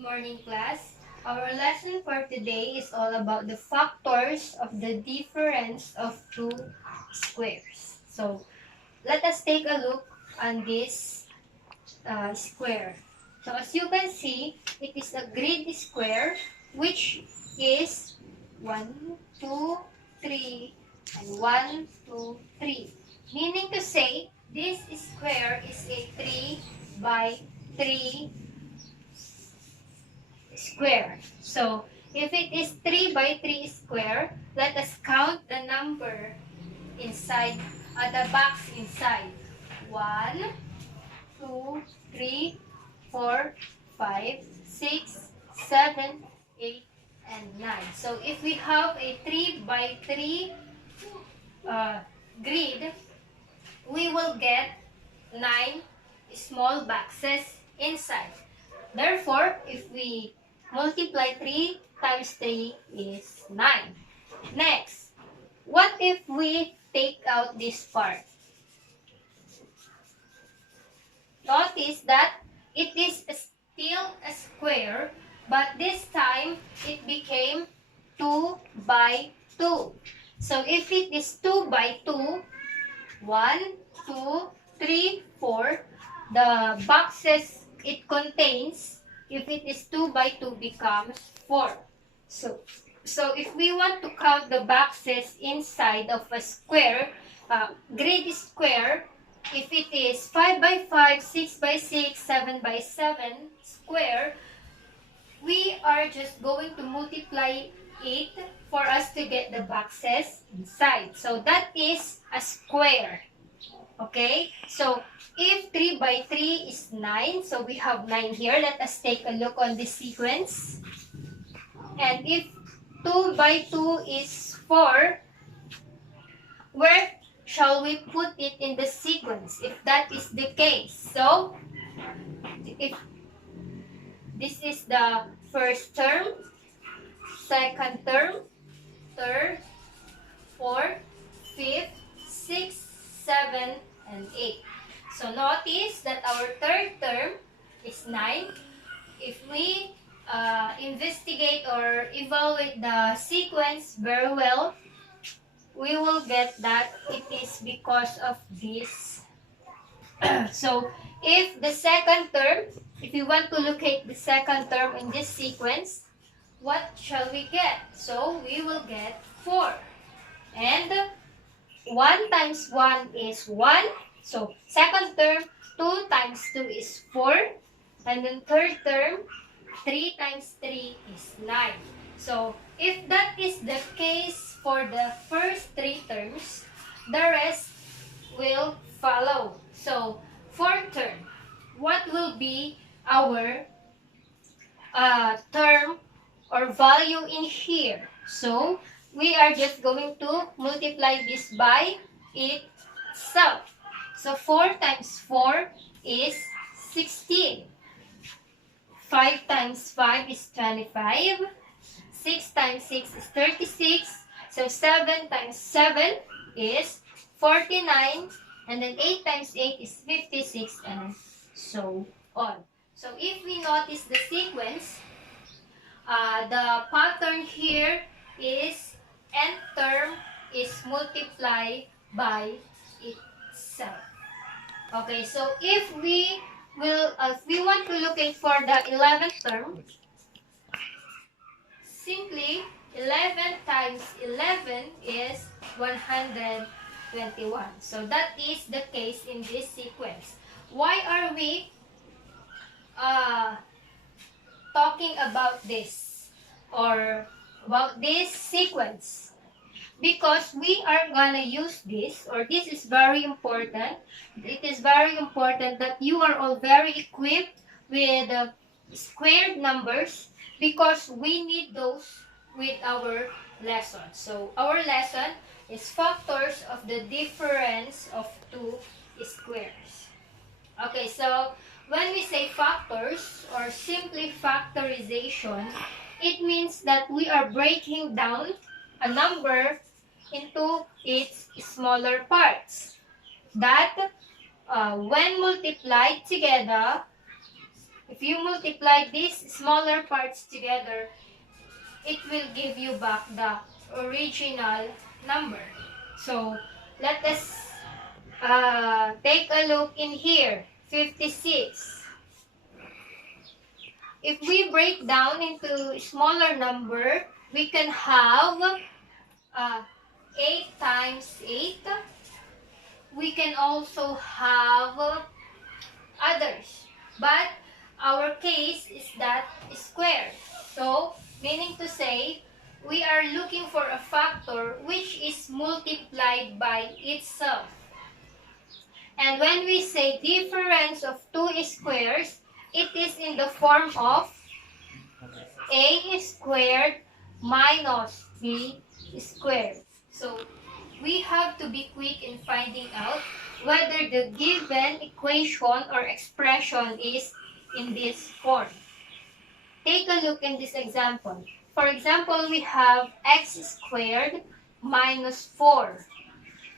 morning, class. Our lesson for today is all about the factors of the difference of two squares. So, let us take a look on this square. So, as you can see, it is a grid square which is 1, 2, 3, and 1, 2, 3. Meaning to say, this square is a 3 by 3 square. So, if it is 3 by 3 square, let us count the number inside, the box inside. 1, 2, 3, 4, 5, 6, 7, 8, and 9. So, if we have a 3 by 3 grid, we will get 9 small boxes inside. Therefore, if we multiply 3 times 3 is 9. Next, what if we take out this part? Notice that it is still a square, but this time it became 2 by 2. So if it is 2 by 2, 1, 2, 3, 4, the boxes it contains, if it is 2 by 2, becomes 4. So if we want to count the boxes inside of a square, grid square, if it is 5 by 5, 6 by 6, 7 by 7 square, we are just going to multiply it for us to get the boxes inside. So that is a square. Okay, so if 3 by 3 is 9, so we have 9 here. Let us take a look on this sequence. And if 2 by 2 is 4, where shall we put it in the sequence if that is the case? So, if this is the first term, second term, third, fourth, fifth, sixth, seventh, and eighth. So notice that our third term is 9. If we investigate or evaluate the sequence very well, we will get that it is because of this. So, if the second term, if you want to locate the second term in this sequence, what shall we get? So, we will get 4. And 1 times 1 is 1. So, second term, 2 times 2 is 4. And then third term, 3 times 3 is 9. So, if that is the case for the first 3 terms, the rest will follow. So, fourth term, what will be our term or value in here? So, we are just going to multiply this by itself. So, 4 times 4 is 16. 5 times 5 is 25. 6 times 6 is 36. So 7 times 7 is 49. And then 8 times 8 is 56, and so on. So if we notice the sequence, the pattern here is nth term is multiplied by itself. Okay, so if we want to locate for the 11th term, simply 11 times 11 is 121. So that is the case in this sequence. Why are we talking about this or about this sequence? Because we are gonna use this, or this is very important. It is very important that you are all very equipped with squared numbers, because we need those with our lesson. So our lesson is factors of the difference of two squares. Okay, so when we say factors or simply factorization, it means that we are breaking down a number into its smaller parts that when multiplied together If you multiply these smaller parts together, it will give you back the original number. So let us take a look in here. 56. If we break down into smaller number, we can have 8 times 8. We can also have others. But our case is that square. So, meaning to say, we are looking for a factor which is multiplied by itself. And when we say difference of two squares, it is in the form of a squared minus b squared. So, we have to be quick in finding out whether the given equation or expression is in this form. Take a look in this example. For example, we have x squared minus 4.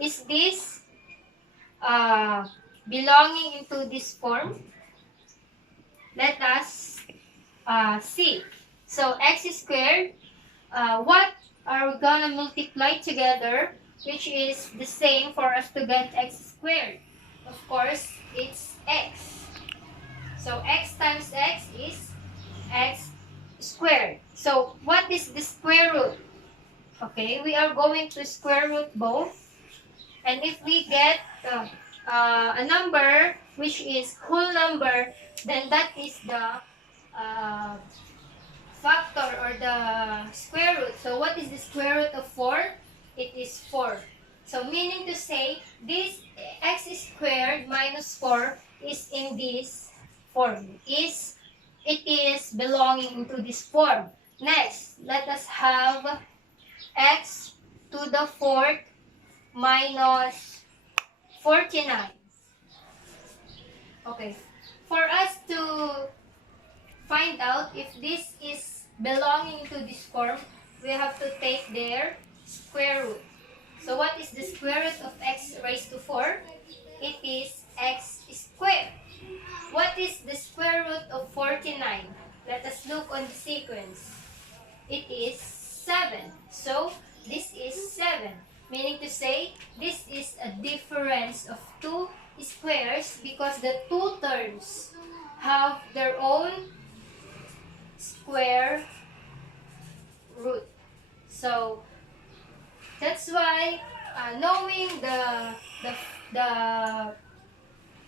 Is this belonging into this form? Let us see. So x squared, what are we gonna multiply together, which is the same for us to get x squared? Of course, it's x. So x times x is x squared. So what is the square root? Okay, we are going to square root both. And if we get a number which is whole number, then that is the factor or the square root. So what is the square root of 4? It is 4. So meaning to say, this x squared minus 4 is in this form. It is belonging to this form. Next, let us have x to the 4th minus 49. Okay, for us to find out if this is belonging to this form, we have to take their square root. So what is the square root of x raised to 4? It is x squared. What is the square root of 49? Let us look on the sequence. It is 7. So this is 7. Meaning to say, this is a difference of two squares because the two terms have their own square root. So that's why knowing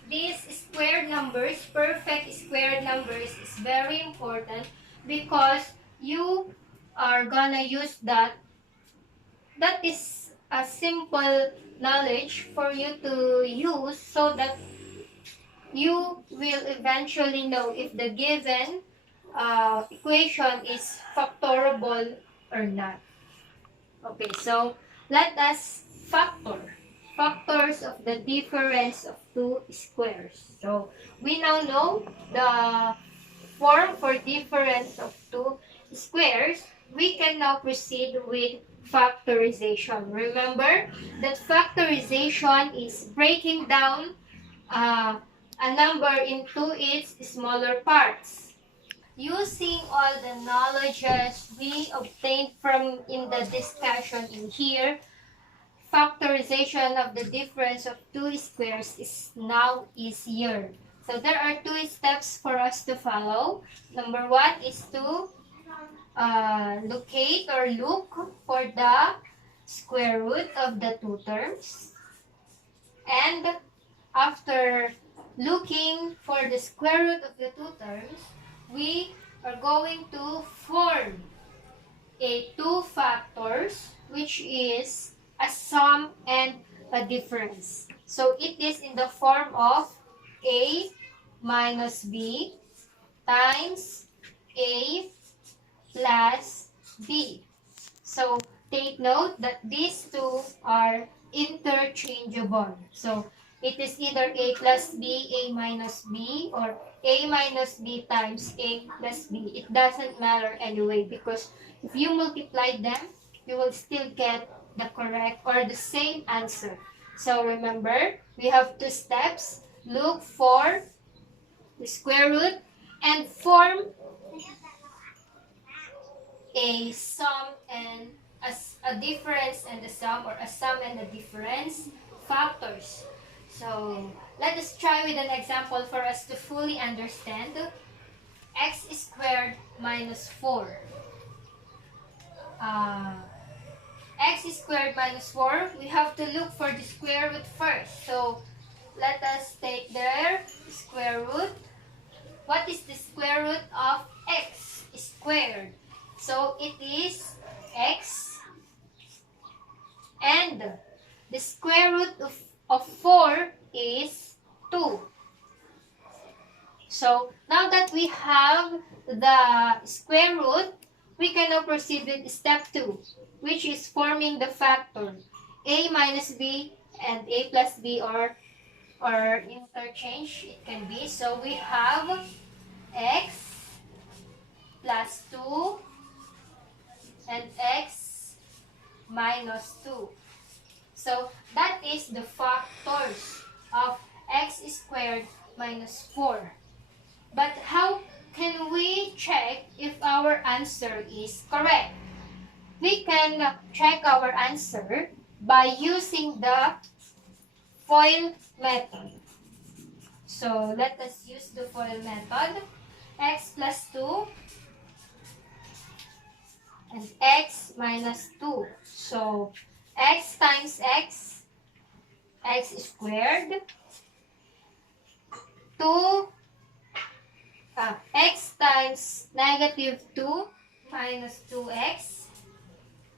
these squared numbers, perfect squared numbers, is very important because you are gonna use that. That is a simple knowledge for you to use so that you will eventually know if the given equation is factorable or not. Okay, so let us factors of the difference of two squares. So we now know the form for difference of two squares. We can now proceed with factorization. Remember that factorization is breaking down a number into its smaller parts. Using all the knowledges we obtained from in the discussion in here, factorization of the difference of two squares is now easier. So there are two steps for us to follow. Number one is to locate or look for the square root of the two terms. And after looking for the square root of the two terms, we are going to form a two factors, which is a sum and a difference. So it is in the form of a minus b times a plus b. So take note that these two are interchangeable. So it is either a plus b, a minus b, or a minus b times a plus b. It doesn't matter anyway because if you multiply them, you will still get the correct or the same answer. So remember, we have two steps. Look for the square root and form a sum and a difference and a sum, or a sum and a difference factors. So let us try with an example for us to fully understand. X squared minus 4. Uh, X squared minus 4, we have to look for the square root first. So let us take their square root. What is the square root of x squared? So it is x, and the square root of 4 is 2. So now that we have the square root, we can now proceed with step 2, which is forming the factor a minus b and a plus b, or interchange it can be. So we have x plus 2 and x minus 2. So that is the factors of x squared minus 4. But how can we check if our answer is correct? We can check our answer by using the FOIL method. So let us use the FOIL method. X plus 2 and x minus 2. So x times x squared, 2 x times negative 2 minus 2x,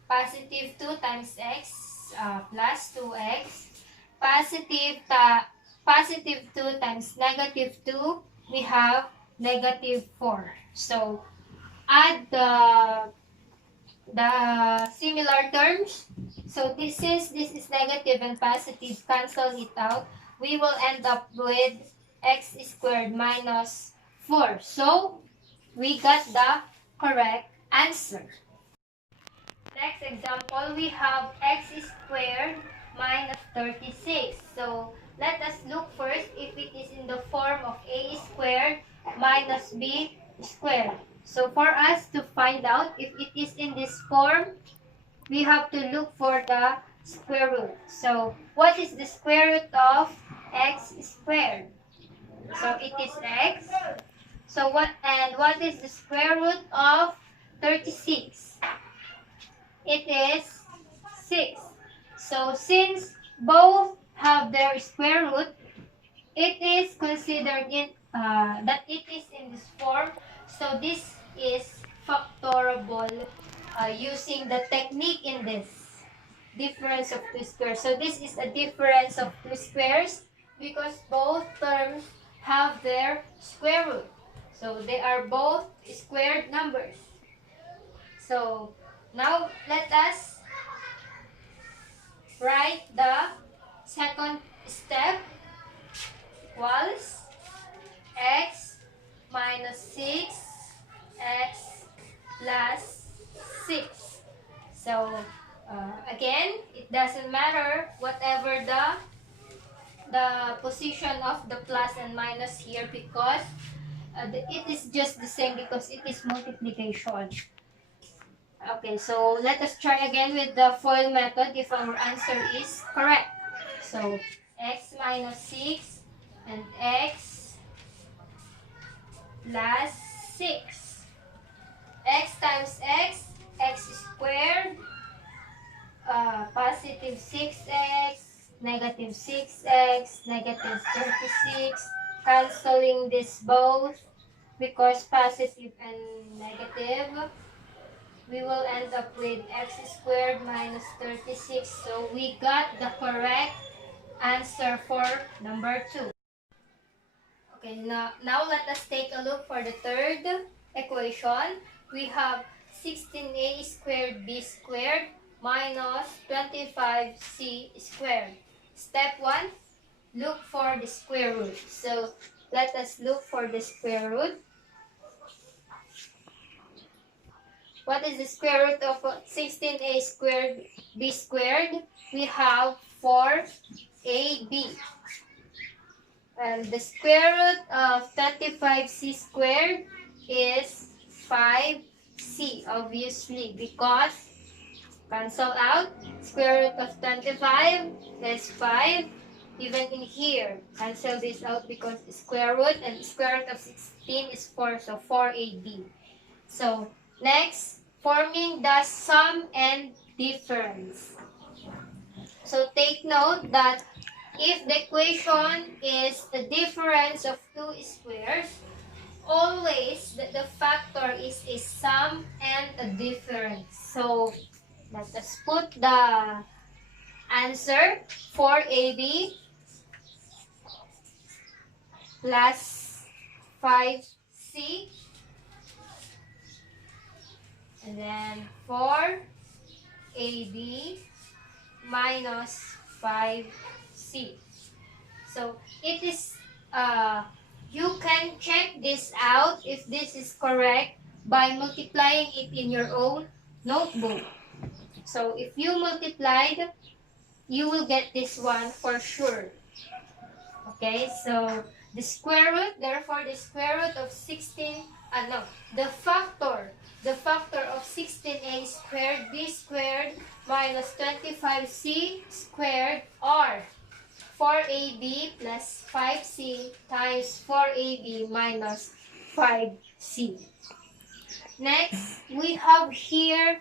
positive 2 times x plus 2x, positive 2 times negative 2, we have negative 4. So add the similar terms. So since this is negative and positive, cancel it out. We will end up with x squared minus 4. So we got the correct answer. Next example, we have x squared minus 36. So let us look first if it is in the form of a squared minus b squared. So for us to find out if it is in this form, we have to look for the square root. So what is the square root of x squared? So it is x. So what is the square root of 36? It is 6. So since both have their square root, it is considered that it is in this form. So this is factorable using the technique in this difference of two squares. So this is a difference of two squares because both terms have their square root. So they are both squared numbers. So now let us write the second step. Was x minus 6 x plus 6. So again, it doesn't matter whatever the position of the plus and minus here, because it is just the same because it is multiplication. Okay, so let us try again with the FOIL method if our answer is correct. So x minus 6 and x plus 6. X times x squared, positive 6x, negative 6x, negative 36, cancelling this both because positive and negative. We will end up with x squared minus 36. So we got the correct answer for number 2. Okay, now let us take a look for the third equation. We have 16a squared b squared minus 25c squared. Step 1, look for the square root. So let us look for the square root. What is the square root of 16a squared b squared? We have 4ab. And the square root of 25c squared is 5c, obviously, because cancel out. Square root of 25 is 5. Even in here, cancel this out because square root, and square root of 16 is 4, so 4ab. So, next, forming the sum and difference. So, take note that if the equation is the difference of two squares, always the factor is a sum and a difference. So, let us put the answer 4ab plus 5c, and then 4ab minus 5c. So it is, you can check this out if this is correct by multiplying it in your own notebook. So if you multiplied, you will get this one for sure. Okay, so the square root, therefore the square root of 16, the factor of 16a squared b squared minus 25c squared, or 4ab plus 5c times 4ab minus 5c. Next, we have here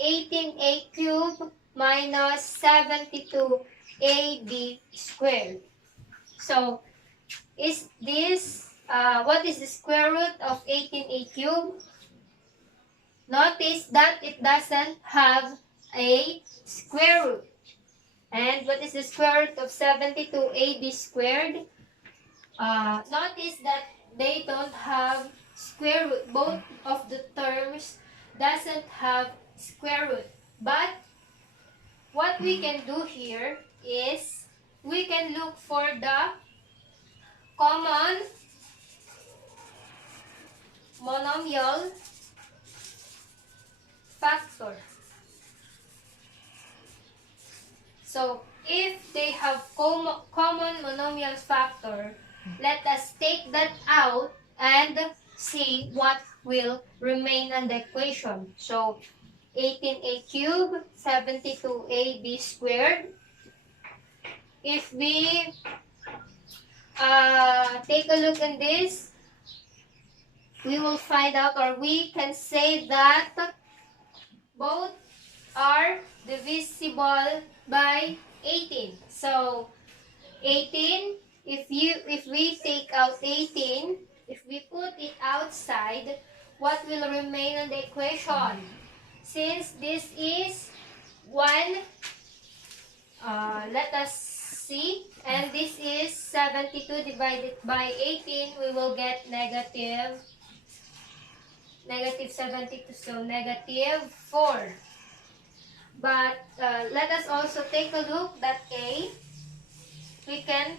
18a cubed minus 72ab squared. So, is this, what is the square root of 18a cubed? Notice that it doesn't have a square root. And what is the square root of 72ab squared? Notice that they don't have square root. Both of the terms doesn't have square root. But what we can do here is we can look for the common monomial factor. So, if they have common monomial factor, let us take that out and see what will remain on the equation. So, 18a cubed, 72ab squared. If we take a look in this, we will find out, or we can say that both are divisible by 18. So 18, if we take out 18, if we put it outside, what will remain on the equation? Since this is 1, let us see, and this is 72 divided by 18, we will get negative 72, so negative 4. But let us also take a look that a, we can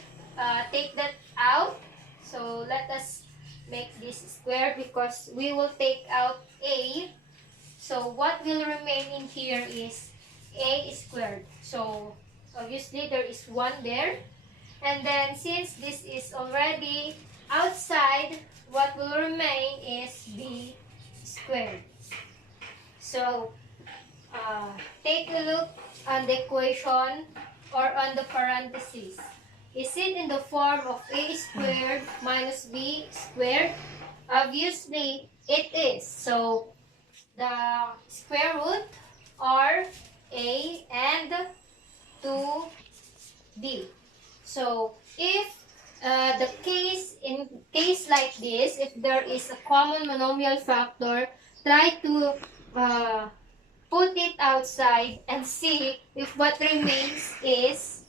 take that out. So let us make this square because we will take out a. So what will remain in here is a squared. So obviously there is 1 there. And then since this is already outside, what will remain is b squared. So take a look on the equation or on the parentheses. Is it in the form of a squared minus b squared? Obviously, it is. So, the square root are a and 2b. So, if in case like this, if there is a common monomial factor, try to put it outside and see if what remains is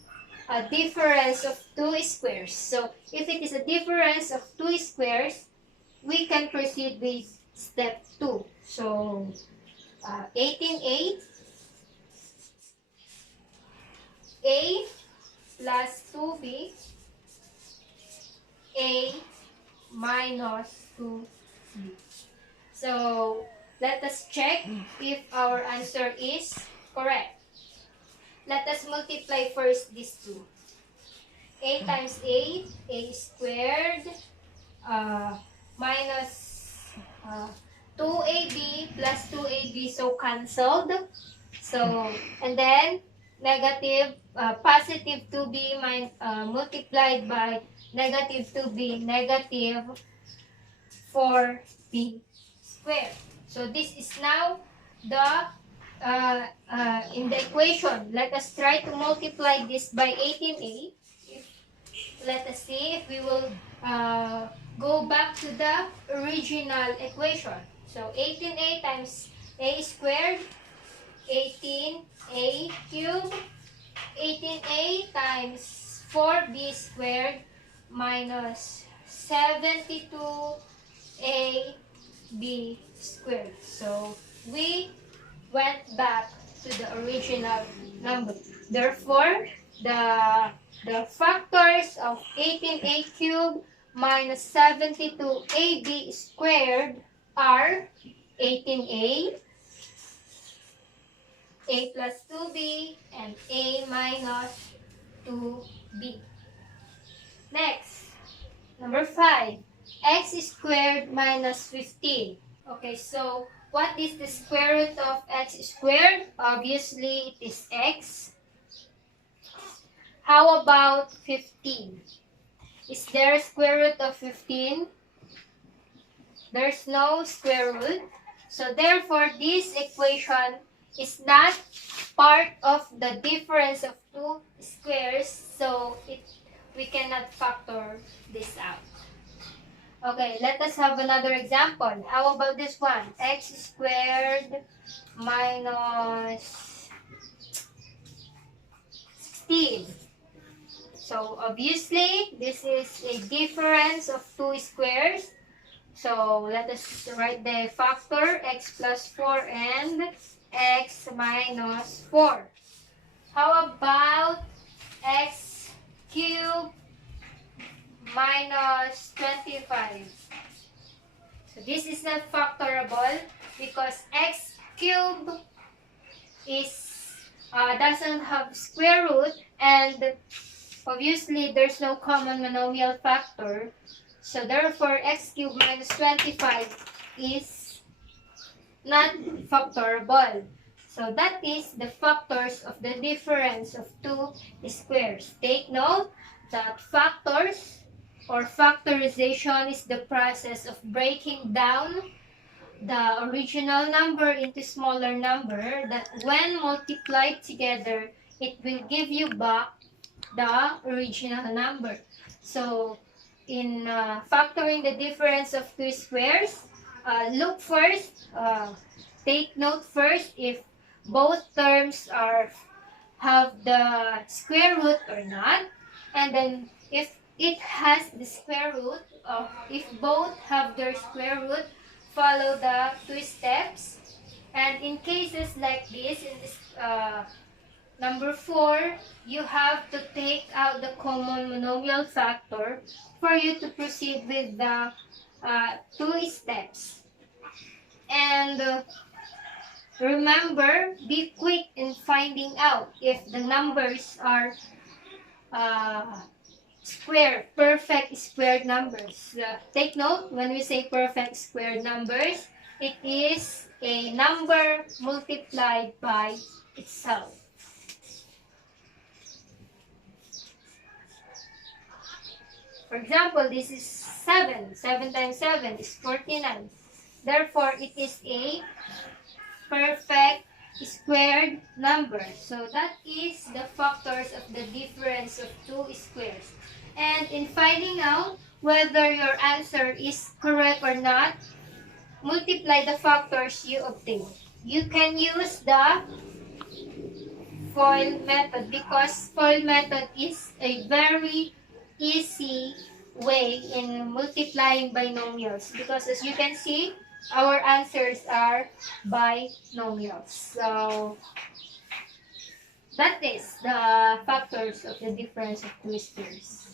a difference of 2 squares. So, if it is a difference of 2 squares, we can proceed with step 2. So, 18a, a plus 2b, a minus 2b. So, let us check if our answer is correct. Let us multiply first these two. a times a squared, minus 2ab plus 2ab, so cancelled. So, and then negative, positive 2b multiplied by negative 2b, negative 4b squared. So this is now the in the equation. Let us try to multiply this by 18a. Let us see if we will go back to the original equation. So 18a times a squared, 18a cubed, 18a times 4b squared minus 72ab squared. So we went back to the original number. Therefore, the factors of 18a cubed minus 72ab squared are 18a, a plus 2b, and a minus 2b. Next, number 5, x squared minus 15. Okay, so what is the square root of x squared? Obviously, it is x. How about 15? Is there a square root of 15? There's no square root. So therefore, this equation is not part of the difference of two squares. So we cannot factor this out. Okay, let us have another example. How about this one? X squared minus 16. So obviously, this is a difference of two squares. So let us write the factor x plus 4 and x minus 4. How about x cubed minus 25? So this is not factorable because x cubed is doesn't have square root, and obviously there's no common monomial factor. So therefore, x cubed minus 25 is not factorable. So that is the factors of the difference of two squares. Take note that factors or factorization is the process of breaking down the original number into smaller number that when multiplied together, it will give you back the original number. So in factoring the difference of two squares, look first, take note first if both terms have the square root or not, and then if it has the square root, if both have their square root, follow the two steps. And in cases like this, in this number 4, you have to take out the common monomial factor for you to proceed with the two steps. And remember, be quick in finding out if the numbers are perfect squared numbers. Take note, when we say perfect squared numbers, it is a number multiplied by itself. For example, this is 7. 7 times 7 is 49. Therefore, it is a perfect squared number. So that is the factors of the difference of two squares. And in finding out whether your answer is correct or not, multiply the factors you obtain. You can use the FOIL method because FOIL method is a very easy way in multiplying binomials, because as you can see, our answers are binomials. So that is the factors of the difference of two squares.